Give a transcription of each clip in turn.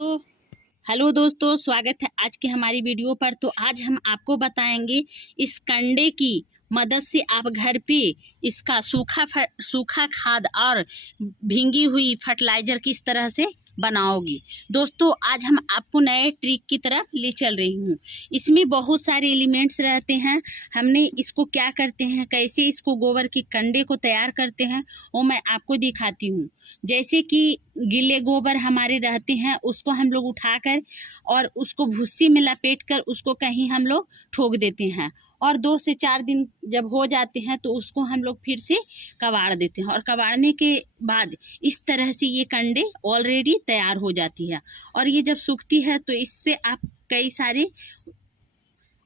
तो हेलो दोस्तों, स्वागत है आज के हमारी वीडियो पर। तो आज हम आपको बताएंगे इस कंडे की मदद से आप घर पे इसका सूखा खाद और भींगी हुई फर्टिलाइजर किस तरह से बनाओगी। दोस्तों, आज हम आपको नए ट्रिक की तरफ ले चल रही हूँ। इसमें बहुत सारे एलिमेंट्स रहते हैं। हमने इसको क्या करते हैं, कैसे इसको गोबर की कंडे को तैयार करते हैं, वो मैं आपको दिखाती हूँ। जैसे कि गीले गोबर हमारे रहते हैं, उसको हम लोग उठाकर और उसको भूसी में लपेट कर उसको कहीं हम लोग ठोक देते हैं, और 2 से 4 दिन जब हो जाते हैं तो उसको हम लोग फिर से कबाड़ देते हैं। और कबाड़ने के बाद इस तरह से ये कंडे ऑलरेडी तैयार हो जाती है। और ये जब सूखती है तो इससे आप कई सारे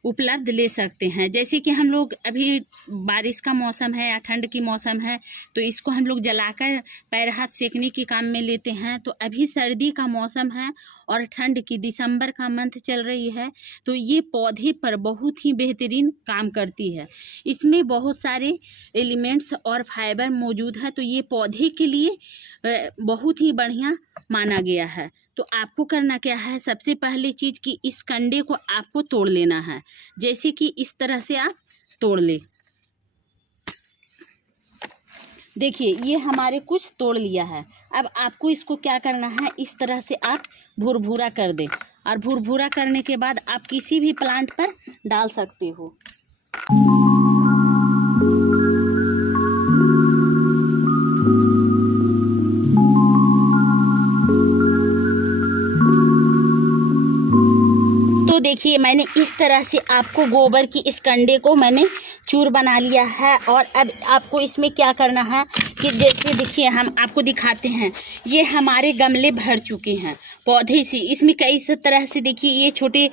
उपलब्ध ले सकते हैं। जैसे कि हम लोग अभी बारिश का मौसम है या ठंड की मौसम है, तो इसको हम लोग जलाकर पैर हाथ सेकने के काम में लेते हैं। तो अभी सर्दी का मौसम है और ठंड की दिसंबर का मंथ चल रही है, तो ये पौधे पर बहुत ही बेहतरीन काम करती है। इसमें बहुत सारे एलिमेंट्स और फाइबर मौजूद है, तो ये पौधे के लिए बहुत ही बढ़िया माना गया है। तो आपको करना क्या है, सबसे पहले चीज़ कि इस कंडे को आपको तोड़ लेना है। जैसे कि इस तरह से आप तोड़ ले। देखिए, ये हमारे कुछ तोड़ लिया है। अब आपको इसको क्या करना है, इस तरह से आप भुरभुरा कर दे। और भुरभुरा करने के बाद आप किसी भी प्लांट पर डाल सकते हो। तो देखिए, मैंने इस तरह से आपको गोबर की इस कंडे को मैंने चूर बना लिया है। और अब आपको इसमें क्या करना है कि जैसे देखिए, हम आपको दिखाते हैं, ये हमारे गमले भर चुके हैं पौधे से। इसमें कई तरह से देखिए, ये छोटे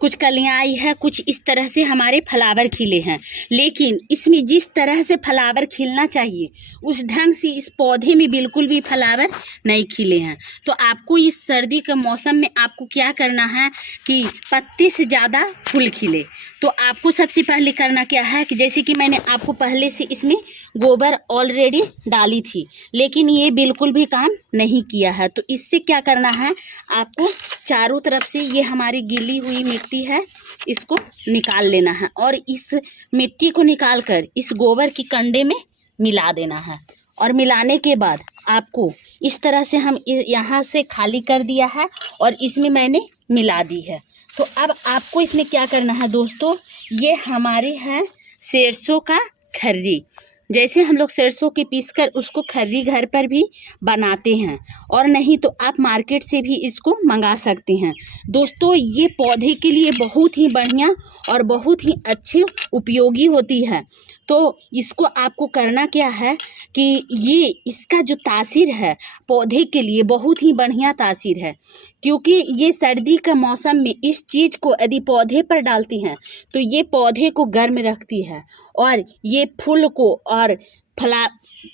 कुछ कलियां आई है, कुछ इस तरह से हमारे फ्लावर खिले हैं। लेकिन इसमें जिस तरह से फ्लावर खिलना चाहिए उस ढंग से इस पौधे में बिल्कुल भी फ्लावर नहीं खिले हैं। तो आपको इस सर्दी के मौसम में आपको क्या करना है कि पत्ते से ज़्यादा फूल खिले। तो आपको सबसे पहले करना क्या है कि जैसे कि मैंने आपको पहले से इसमें गोबर ऑलरेडी डाली थी, लेकिन ये बिल्कुल भी काम नहीं किया है। तो इससे क्या करना है, आपको चारों तरफ से ये हमारी गीली हुई मिट्टी है, इसको निकाल लेना है। और इस मिट्टी को निकाल कर इस गोबर की कंडे में मिला देना है। और मिलाने के बाद आपको इस तरह से हम यहाँ से खाली कर दिया है और इसमें मैंने मिला दी है। तो अब आपको इसमें क्या करना है दोस्तों, ये हमारे हैं सरसों का खर्री। जैसे हम लोग सरसों के पीसकर उसको खर्री घर पर भी बनाते हैं, और नहीं तो आप मार्केट से भी इसको मंगा सकते हैं। दोस्तों, ये पौधे के लिए बहुत ही बढ़िया और बहुत ही अच्छी उपयोगी होती है। तो इसको आपको करना क्या है कि ये इसका जो तासीर है पौधे के लिए बहुत ही बढ़िया तासीर है, क्योंकि ये सर्दी का मौसम में इस चीज़ को यदि पौधे पर डालती हैं तो ये पौधे को गर्म रखती है, और ये फूल को और फला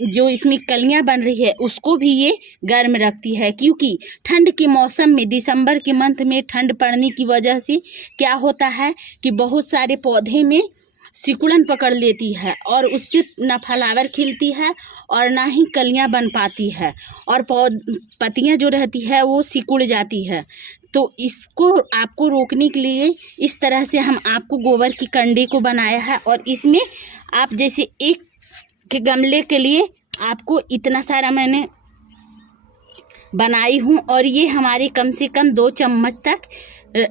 जो इसमें कलियां बन रही है उसको भी ये गर्म रखती है। क्योंकि ठंड के मौसम में, दिसंबर के मंथ में ठंड पड़ने की वजह से क्या होता है कि बहुत सारे पौधे में सिकुड़न पकड़ लेती है, और उससे ना फ्लावर खिलती है और ना ही कलियां बन पाती है, और पत्तियां जो रहती है वो सिकुड़ जाती है। तो इसको आपको रोकने के लिए इस तरह से हम आपको गोबर की कंडे को बनाया है। और इसमें आप जैसे एक के गमले के लिए आपको इतना सारा मैंने बनाई हूँ, और ये हमारे कम से कम 2 चम्मच तक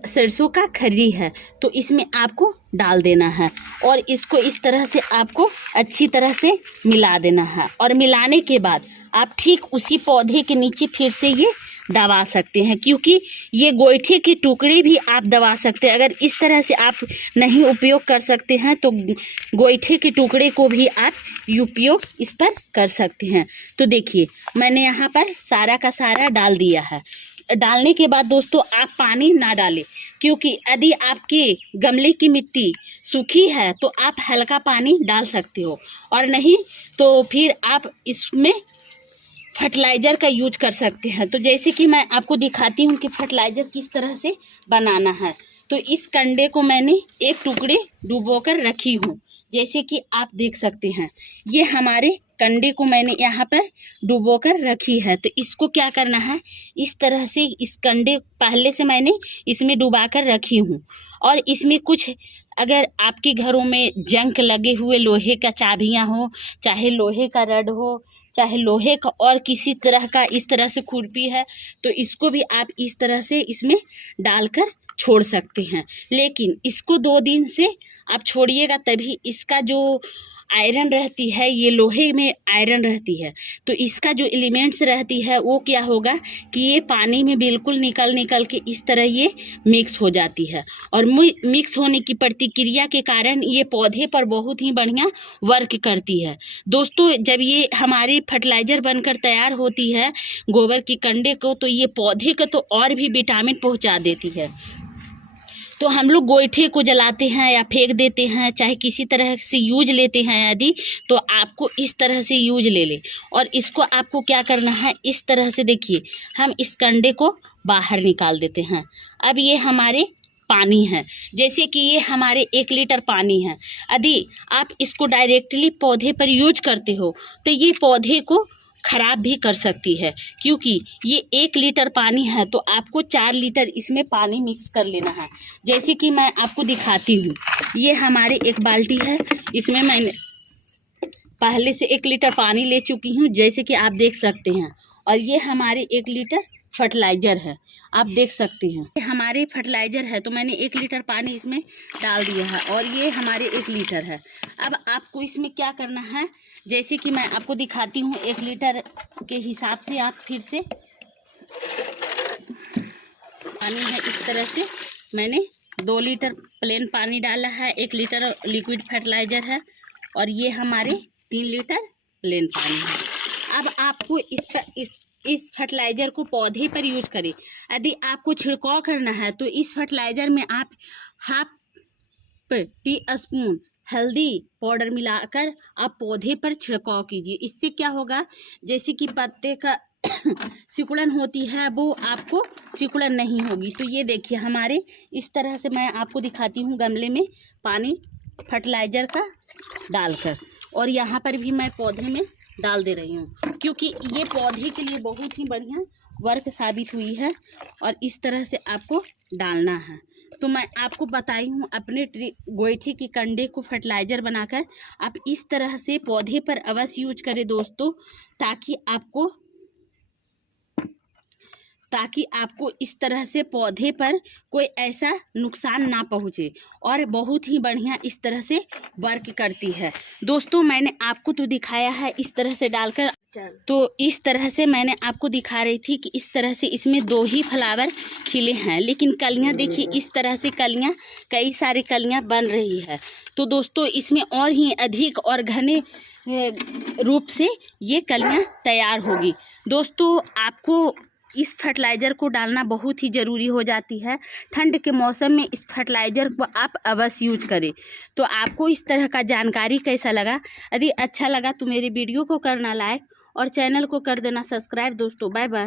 सरसों का खर्री है। तो इसमें आपको डाल देना है और इसको इस तरह से आपको अच्छी तरह से मिला देना है। और मिलाने के बाद आप ठीक उसी पौधे के नीचे फिर से ये दबा सकते हैं, क्योंकि ये गोईठे के टुकड़े भी आप दबा सकते हैं। अगर इस तरह से आप नहीं उपयोग कर सकते हैं तो गोईठे के टुकड़े को भी आप उपयोग इस पर कर सकते हैं। तो देखिए, मैंने यहाँ पर सारा का सारा डाल दिया है। डालने के बाद दोस्तों, आप पानी ना डालें, क्योंकि यदि आपके गमले की मिट्टी सूखी है तो आप हल्का पानी डाल सकते हो, और नहीं तो फिर आप इसमें फर्टिलाइज़र का यूज कर सकते हैं। तो जैसे कि मैं आपको दिखाती हूँ कि फर्टिलाइज़र किस तरह से बनाना है। तो इस कंडे को मैंने एक टुकड़े डुबोकर रखी हूँ, जैसे कि आप देख सकते हैं। ये हमारे कंडे को मैंने यहाँ पर डुबो कर रखी है। तो इसको क्या करना है, इस तरह से इस कंडे पहले से मैंने इसमें डुबा कर रखी हूँ। और इसमें कुछ अगर आपके घरों में जंग लगे हुए लोहे का चाबियाँ हो, चाहे लोहे का रड हो, चाहे लोहे का और किसी तरह का इस तरह से खुरपी है, तो इसको भी आप इस तरह से इसमें डालकर छोड़ सकते हैं। लेकिन इसको 2 दिन से आप छोड़िएगा, तभी इसका जो आयरन रहती है, ये लोहे में आयरन रहती है, तो इसका जो एलिमेंट्स रहती है वो क्या होगा कि ये पानी में बिल्कुल निकल के इस तरह ये मिक्स हो जाती है। और मिक्स होने की प्रतिक्रिया के कारण ये पौधे पर बहुत ही बढ़िया वर्क करती है। दोस्तों, जब ये हमारी फर्टिलाइज़र बनकर तैयार होती है गोबर की कंडे को, तो ये पौधे को तो और भी विटामिन पहुंचा देती है। तो हम लोग गोइठे को जलाते हैं या फेंक देते हैं, चाहे किसी तरह से यूज लेते हैं यदि, तो आपको इस तरह से यूज ले लें। और इसको आपको क्या करना है, इस तरह से देखिए, हम इस कंडे को बाहर निकाल देते हैं। अब ये हमारे पानी है, जैसे कि ये हमारे 1 लीटर पानी है। यदि आप इसको डायरेक्टली पौधे पर यूज करते हो तो ये पौधे को ख़राब भी कर सकती है, क्योंकि ये 1 लीटर पानी है तो आपको 4 लीटर इसमें पानी मिक्स कर लेना है। जैसे कि मैं आपको दिखाती हूँ, ये हमारे 1 बाल्टी है, इसमें मैंने पहले से 1 लीटर पानी ले चुकी हूँ, जैसे कि आप देख सकते हैं। और ये हमारे 1 लीटर फर्टिलाइज़र है, आप देख सकते हैं। ये हमारे फर्टिलाइज़र है, तो मैंने 1 लीटर पानी इसमें डाल दिया है और ये हमारे 1 लीटर है। अब आपको इसमें क्या करना है, जैसे कि मैं आपको दिखाती हूँ, 1 लीटर के हिसाब से आप फिर से पानी है, इस तरह से मैंने 2 लीटर प्लेन पानी डाला है, 1 लीटर लिक्विड फर्टिलाइज़र है और ये हमारे 3 लीटर प्लेन पानी है। अब आपको इस फर्टिलाइज़र को पौधे पर यूज करें। यदि आपको छिड़काव करना है तो इस फर्टिलाइज़र में आप 1/2 टीस्पून हल्दी पाउडर मिलाकर आप पौधे पर छिड़काव कीजिए। इससे क्या होगा, जैसे कि पत्ते का सिकुड़न होती है, वो आपको सिकुड़न नहीं होगी। तो ये देखिए, हमारे इस तरह से मैं आपको दिखाती हूँ, गमले में पानी फर्टिलाइज़र का डालकर, और यहाँ पर भी मैं पौधे में डाल दे रही हूँ, क्योंकि ये पौधे के लिए बहुत ही बढ़िया वर्क साबित हुई है। और इस तरह से आपको डालना है। तो मैं आपको बताई हूँ, अपने गोइठे की कंडे को फर्टिलाइज़र बनाकर आप इस तरह से पौधे पर अवश्य यूज करें दोस्तों, ताकि आपको इस तरह से पौधे पर कोई ऐसा नुकसान ना पहुँचे, और बहुत ही बढ़िया इस तरह से वर्क करती है। दोस्तों, मैंने आपको तो दिखाया है इस तरह से डालकर, तो इस तरह से मैंने आपको दिखा रही थी कि इस तरह से इसमें 2 ही फ्लावर खिले हैं, लेकिन कलियां देखिए, इस तरह से कलियां, कई सारी कलियां बन रही है। तो दोस्तों, इसमें और ही अधिक और घने रूप से ये कलियां तैयार होगी। दोस्तों, आपको इस फर्टिलाइज़र को डालना बहुत ही ज़रूरी हो जाती है। ठंड के मौसम में इस फर्टिलाइज़र को आप अवश्य यूज करें। तो आपको इस तरह का जानकारी कैसा लगा? यदि अच्छा लगा तो मेरे वीडियो को करना लाइक और चैनल को कर देना सब्सक्राइब। दोस्तों, बाय बाय।